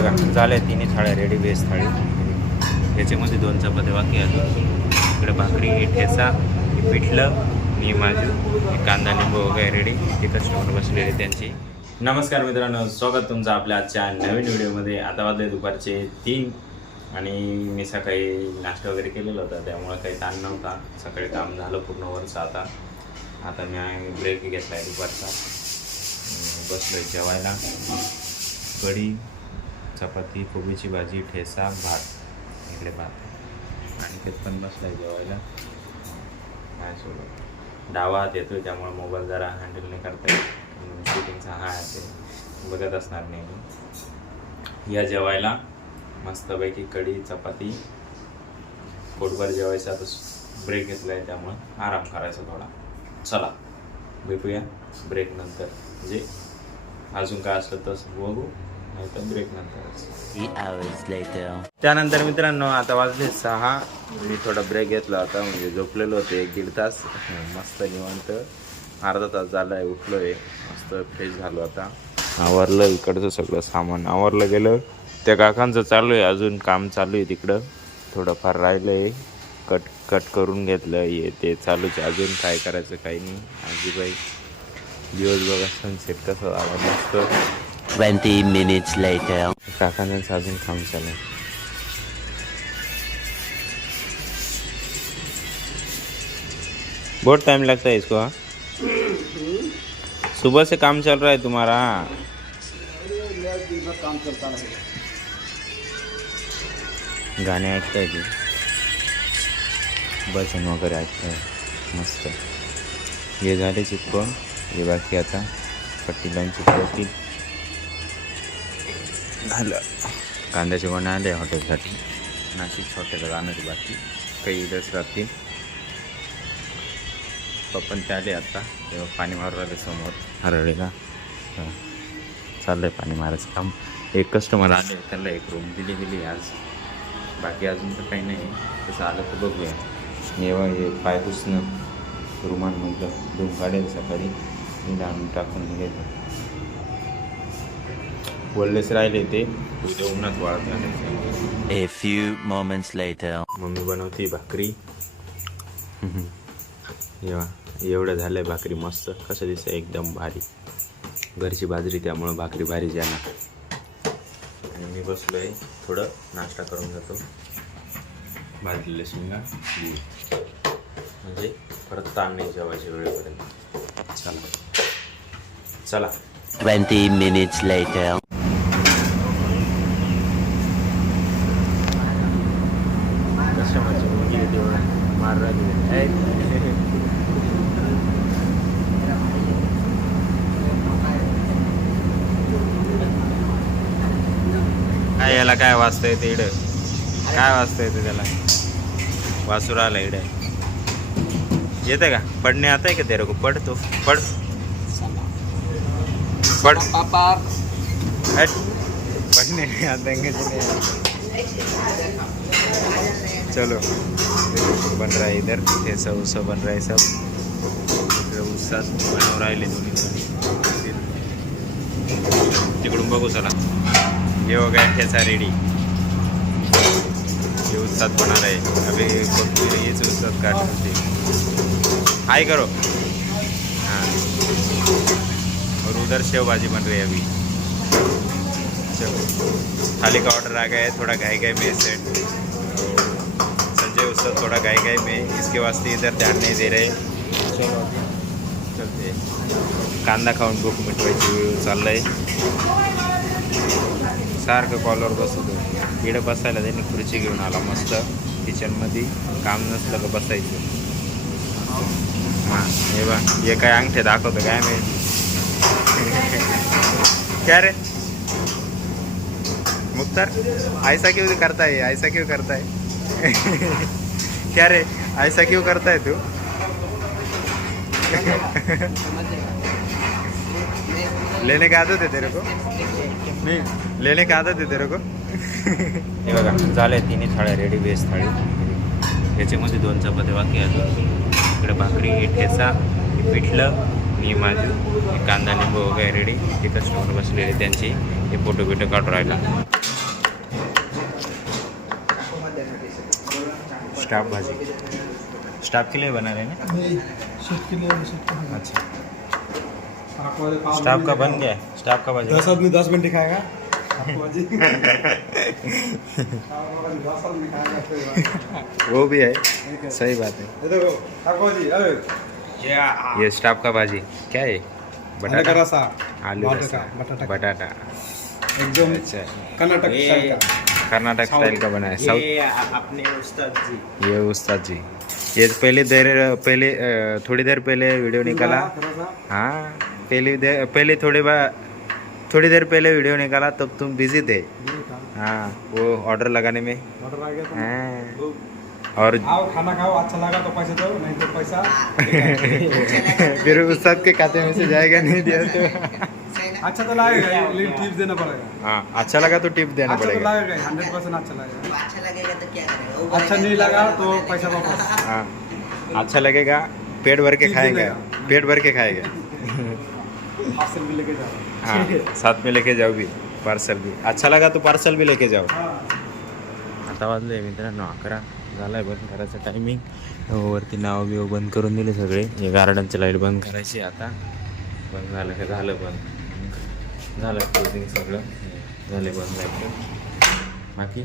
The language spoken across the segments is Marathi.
बघा झाल्या तिन्ही थाळ्या रेडी, व्हेज थाळी. याच्यामध्ये 2 चपात्या बाकी अजून. इकडे भाकरी, हे ठेचा, हे पिठलं, मी माझी, हे कांदा लिंबू वगैरे रेडी. ते कस्टमर बसलेले त्यांची. नमस्कार मित्रांनो, स्वागत तुमचं आपल्या आजच्या नवीन व्हिडिओमध्ये. आता वाजले दुपारचे 3 आणि मी सकाळी नाश्ता वगैरे केलेला होता, त्यामुळे काही ताण नव्हता. सकाळी काम झालं पूर्ण वरचं. आता मी ब्रेक घेतला आहे दुपारचा. बसलो आहे जेवायला. कढी, चपाती, कोबीची भाजी, ठेचा, भात. इकडे भात आणि तेच पण बसला आहे जेवायला माझ्यासोबत. डावा हात येतो आहे, त्यामुळे मोबाईल जरा हँडल नाही करता येत. शूटिंगचा हा आहे ते बघत असणार नाही. या जेवायला मस्तपैकी कढी, चपाती, पोटभर जेवायचं. आता ब्रेक घेतला आहे, त्यामुळं आराम करायचा थोडा. चला भेटूया ब्रेक नंतर. म्हणजे अजून काय असलं तसं बघू, नाही तर ब्रेक नंतरच. त्यानंतर मित्रांनो आता वाजले 6. मी थोडा ब्रेक घेतला होता, म्हणजे झोपलेलो होते 1-1.5 तास. मस्त निवांत अर्धा तास झाला आहे. उठलो आहे, मस्त फ्रेश झालो. आता आवरलं, इकडचं सगळं सामान आवरलं गेलं. त्या काकांचं चालू आहे, अजून काम चालू आहे तिकडं. थोडंफार राहिलं आहे, कट करून घेतलं. हे ते चालूच आहे, अजून काय करायचं काही नाही. आजीबाई दिवस बघा सनसेट कसं आवडलं असतं. 20 minutes later. काकांचं अजून काम चालू आहे. बहुत टाइम लगता है इसको. हाँ, सुबह से काम चल रहा है तुम्हारा. काम चलता है. गाणे ऐकताय की भजन वगैरे ऐकताय मस्त. हे झाले चिपकून, हे बाकी आता पट्टी लावून चिपकवतील. झालं. कांद्याचे वण आले हॉटेलसाठी. नाशिक हॉटेलला जाण्याची बाकी, काही इथंच राहतील. पप्पन ते आले आता, तेव्हा पाणी मारू राहिले समोर हरळीला. चाललं आहे पाणी मारायचं काम. एक कस्टमर आले, त्यांना एक रूम दिली आज. बाकी अजून तर काही नाही. तसं आलं तर बघूया. जेव्हा हे पाय पुसणं रुमांमधलं धुवून काढेल सकाळी, मी आणून टाकून घ्यायचं. बोललेच राहिले ते उद्या उन्हात वाळत घालायचं. A few moments later. Mummy बनवते भाकरी. एवढं झालं आहे भाकरी. मस्त कसं दिसतं, एकदम भारी. घरची बाजरी, त्यामुळं भाकरी भारी जाणार. आणि मी बसलो आहे, थोडं नाश्ता करून जातो. भाजलेले शिंगा म्हणजे परत ताण नाही जेवायच्या वेळेपर्यंत. चला 20 minutes later. कस्टमरची मुलगी होती, मार राहिली. काय याला काय वाचता येते इडं? काय वाचता येते त्याला? वासुर आला इडं. येते का? पडणे आता आहे का तेरे को? पड तो पड पड हट. पढ़ने नहीं आता चलो. बन रहा है इधर, ऐसा उसा बन रहा है सब. उसात बनव राहिले दोन्ही. तिकडून बघू चला. ये हो गया ठेचा रेडी. ये उसात बना रहे. अभी ये उसात काट सकते. हाई करो. हाँ, और उधर शेव भाजी बन रही है अभी. चलो, थाली का ऑर्डर आ गया है. थोड़ा गाय में सेट. संजय उससे थोड़ा गाय में, इसके वास्ते इधर ध्यान नहीं दे रहे. चलो चलते. कांदा खाऊन भूक मिटवायची वेळ चाललाय. सारखं कॉलवर बसतो. इकडे बसायला त्यांनी खुर्ची घेऊन आला मस्त. किचनमध्ये काम नसलं का बसायचं. हां, हे बा, हे काय अंगठे दाखवतं काय माहिती. क्या रे मुख्तार, ऐसा क्यों करता है? ऐसा क्यों करता है? क्या रे, ऐसा क्यों करता है तू? लेने का आदत है तेरे को? नहीं, लेने का आदत है तेरे को? हे बघा झाले तिन्ही थाळ्या रेडी, व्हेज थाळी. याच्यामध्ये 2 चपात्या बाकी अजून. इकडे भाकरी, हे ठेचा, हे पिठलं, मी माझी, कांदा लिंबू वगैरे रेडी. हे कस्टमर बसलेले त्यांची. हे फोटो काढून राहिला. स्टाफ भाजी स्टाफ के लिए बना रहे हैं ना? नहीं, शिफ्ट के लिए शिफ्ट के लिए। अच्छा आपको वाले 5 स्टाफ का आदमी बन गया स्टाफ का भाजी 10 आदमी 10 मिनट खाएगा आपको भाजी 10 आदमी खाएगा कोई बात वो भी है नहीं। सही बात है ये देखो आपको भाजी अरे ये स्टाफ का भाजी क्या है आलू का रसा आलू बटाटा रसा, बटाटा बटाटा एकदम अच्छा कर्नाटक स्टाइल का कर्नाटक स्टाइल का बना है साउथ ये अपने उस्ताद जी ये उस्ताद जी ये पहले थोड़ी देर पहले वीडियो निकाला हाँ पहले थोड़ी देर पहले वीडियो निकाला तब तुम बिजी थे हाँ वो ऑर्डर लगाने में ऑर्डर आ गया था हाँ, तो और आओ खाना खाओ अच्छा लगा तो पैसे दो नहीं तो पैसा फिर उस्ताद के खाते में से जाएगा नहीं दिया तो अच्छा तो लगेगा लेकिन टिप्स देना पड़ेगा हाँ अच्छा लगा तो टिप देना अच्छा तो पड़ेगा लगेगा 100% अच्छा लगेगा अच्छा लगेगा तो क्या करेगा वो अच्छा नहीं लगा तो पैसा वापस हाँ अच्छा लगेगा पेट भर के टिप खाएगा देगा। पेट भर के खाएगा पार्सल भी लेके जाओ हाँ साथ में लेके जाओ भी पार्सल भी अच्छा लगा तो पार्सल भी लेके जाओ आता वाजले मित्रांनो 11 झालाय बंद करायचं टायमिंग वरती नाव बिव बंद करून दिले सगळे हे गार्डनची लाईट बंद करायची आता बंद झालं का झालं बंद झालं क्लोजिंग सगळं झाले बंद लाईट बाकी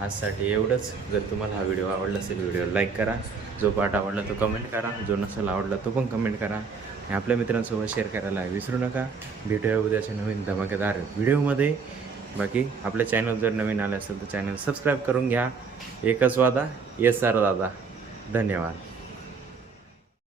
आजसाठी एवढंच जर तुम्हाला हा व्हिडिओ आवडला असेल व्हिडिओ लाईक करा जो पार्ट आवडला तो कमेंट करा जो नसेल आवडला तो पण कमेंट करा आणि आपल्या मित्रांसोबत शेअर करायला विसरू नका भेटूया उद्याच्या नवीन धमाकेदार व्हिडिओमध्ये बाकी आपल्या चॅनल जर नवीन आले असेल तर चॅनल सबस्क्राईब करून घ्या एकच वादा येस सर दादा धन्यवाद